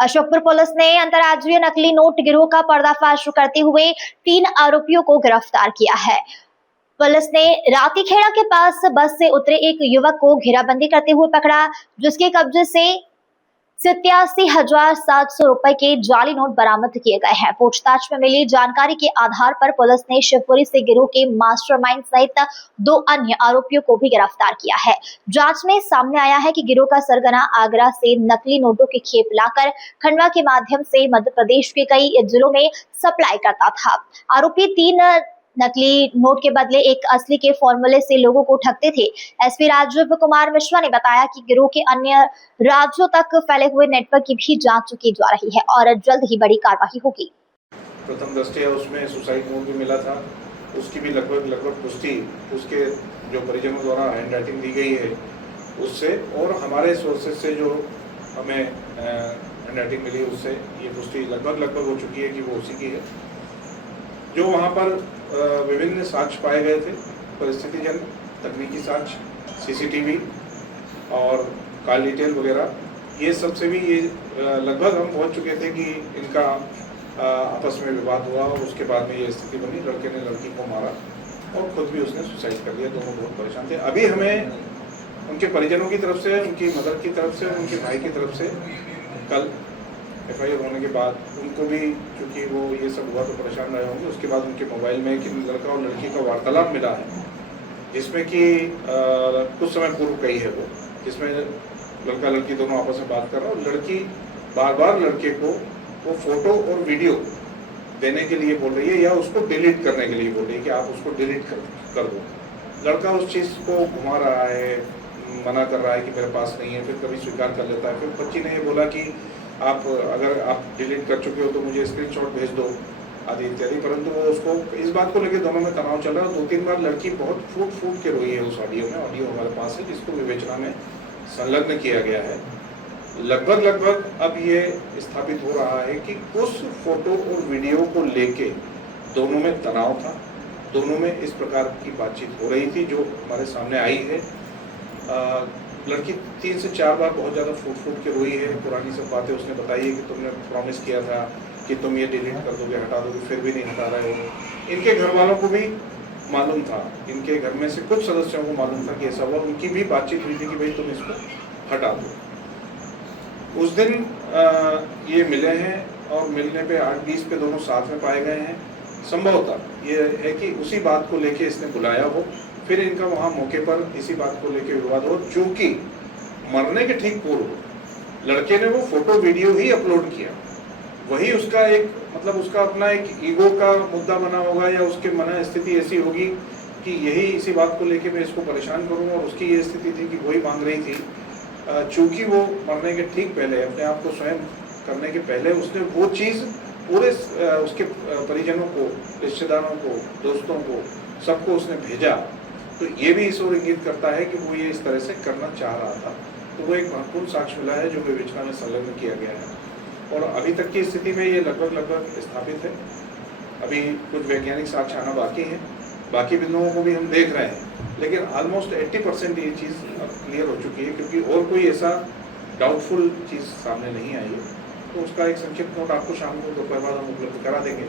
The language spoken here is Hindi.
अशोकपुर पुलिस ने अंतर्राज्यीय नकली नोट गिरोह का पर्दाफाश करते हुए 3 आरोपियों को गिरफ्तार किया है। पुलिस ने रातीखेड़ा के पास बस से उतरे एक युवक को घेराबंदी करते हुए पकड़ा, जिसके कब्जे से 87,700 रुपए के जाली नोट बरामद किए गए हैं। पूछताछ में मिली जानकारी के आधार पर पुलिस ने शिवपुरी से गिरोह के मास्टरमाइंड सहित 2 अन्य आरोपियों को भी गिरफ्तार किया है। जांच में सामने आया है कि गिरोह का सरगना आगरा से नकली नोटों की खेप लाकर खंडवा के माध्यम से मध्य प्रदेश के कई जिलों में सप्लाई करता था। आरोपी 3 नकली नोट के बदले एक असली के फॉर्मूले से लोगों को ठगते थे। एसपी राजीव कुमार मिश्रा ने बताया कि गिरोह के अन्य राज्यों तक फैले हुए नेटवर्क की भी जांच की जा रही है और जल्द ही बड़ी कार्रवाई होगी। प्रथम दृष्टया उसमें सुसाइड नोट भी मिला था, उसकी भी लगभग पुष्टि उसके जो परिजनों द्वारा हैंड राइटिंग दी गई है उससे, और हमारे सोर्सेज से जो हमें हैंड राइटिंग मिली उससे ये पुष्टि लगभग हो चुकी है कि वो उसी की है। जो वहाँ पर विभिन्न साक्ष्य पाए गए थे, परिस्थितिजन्य तकनीकी साक्ष्य, सीसीटीवी और कॉल डिटेल वगैरह, ये सबसे भी ये लगभग हम पहुँच चुके थे कि इनका आपस में विवाद हुआ और उसके बाद में ये स्थिति बनी। लड़के ने लड़की को मारा और खुद भी उसने सुसाइड कर लिया। दोनों बहुत परेशान थे। अभी हमें उनके परिजनों की तरफ से, उनकी मदर की तरफ से, उनके भाई की तरफ से कल FIR होने के बाद उनको भी, क्योंकि वो ये सब हुआ तो परेशान रहे होंगे, उसके बाद उनके मोबाइल में कि लड़का और लड़की का वार्तालाप मिला है, जिसमें कि कुछ समय पूर्व कही है वो, जिसमें लड़का लड़की दोनों आपस में बात कर रहा है और लड़की बार बार लड़के को वो फोटो और वीडियो देने के लिए बोल रही है या उसको डिलीट करने के लिए बोल रही है कि आप उसको डिलीट कर दो। लड़का उस चीज़ को घुमा रहा है, मना कर रहा है कि मेरे पास नहीं है, फिर कभी स्वीकार कर लेता है। फिर बच्ची ने ये बोला कि अगर आप डिलीट कर चुके हो तो मुझे स्क्रीनशॉट भेज दो आदि इत्यादि, परंतु वो उसको इस बात को लेकर दोनों में तनाव चल रहा है। 2-3 बार लड़की बहुत फूट के रोई है उस ऑडियो में। ऑडियो हमारे पास है जिसको विवेचना में संलग्न किया गया है। लगभग अब ये स्थापित हो रहा है कि उस फोटो और वीडियो को लेके दोनों में तनाव था, दोनों में इस प्रकार की बातचीत हो रही थी जो हमारे सामने आई है। लड़की 3 से 4 बार बहुत ज़्यादा फूट के रोई है। पुरानी सब बातें उसने बताई है कि तुमने प्रॉमिस किया था कि तुम ये डिलीट कर दोगे, हटा दोगे, फिर भी नहीं हटा रहे हो। इनके घर वालों को भी मालूम था, इनके घर में से कुछ सदस्यों को मालूम था कि ऐसा हुआ। उनकी भी बातचीत हुई थी कि भाई तुम इसको हटा दो। उस दिन ये मिले हैं और मिलने पे 8-20 पे दोनों साथ में पाए गए हैं। संभवतः ये है कि उसी बात को लेके इसने बुलाया हो, फिर इनका वहाँ मौके पर इसी बात को लेके विवाद हो। चूंकि मरने के ठीक पूर्व लड़के ने वो फोटो वीडियो ही अपलोड किया, वही उसका एक मतलब उसका अपना एक ईगो का मुद्दा बना होगा या उसके मन स्थिति ऐसी होगी कि यही इसी बात को लेके मैं इसको परेशान करूँगा। और उसकी ये स्थिति थी कि वही मांग रही थी। चूंकि वो मरने के ठीक पहले, अपने आप को स्वयं करने के पहले उसने वो चीज़ पूरे उसके परिजनों को, रिश्तेदारों को, दोस्तों को, सबको उसने भेजा। तो ये भी इस ओर इंगित करता है कि वो ये इस तरह से करना चाह रहा था। तो वो एक महत्वपूर्ण साक्ष्य मिला है जो विवेचना में संलग्न किया गया है और अभी तक की स्थिति में ये लगभग स्थापित है। अभी कुछ वैज्ञानिक साक्ष्य आना बाकी है, बाकी बिंदुओं को भी हम देख रहे हैं, लेकिन ऑलमोस्ट 80% ये चीज़ अब क्लियर हो चुकी है, क्योंकि और कोई ऐसा डाउटफुल चीज़ सामने नहीं आई है। तो उसका एक संक्षिप्त नोट आपको शाम को दोपहर बाद हम उपलब्ध करा देंगे।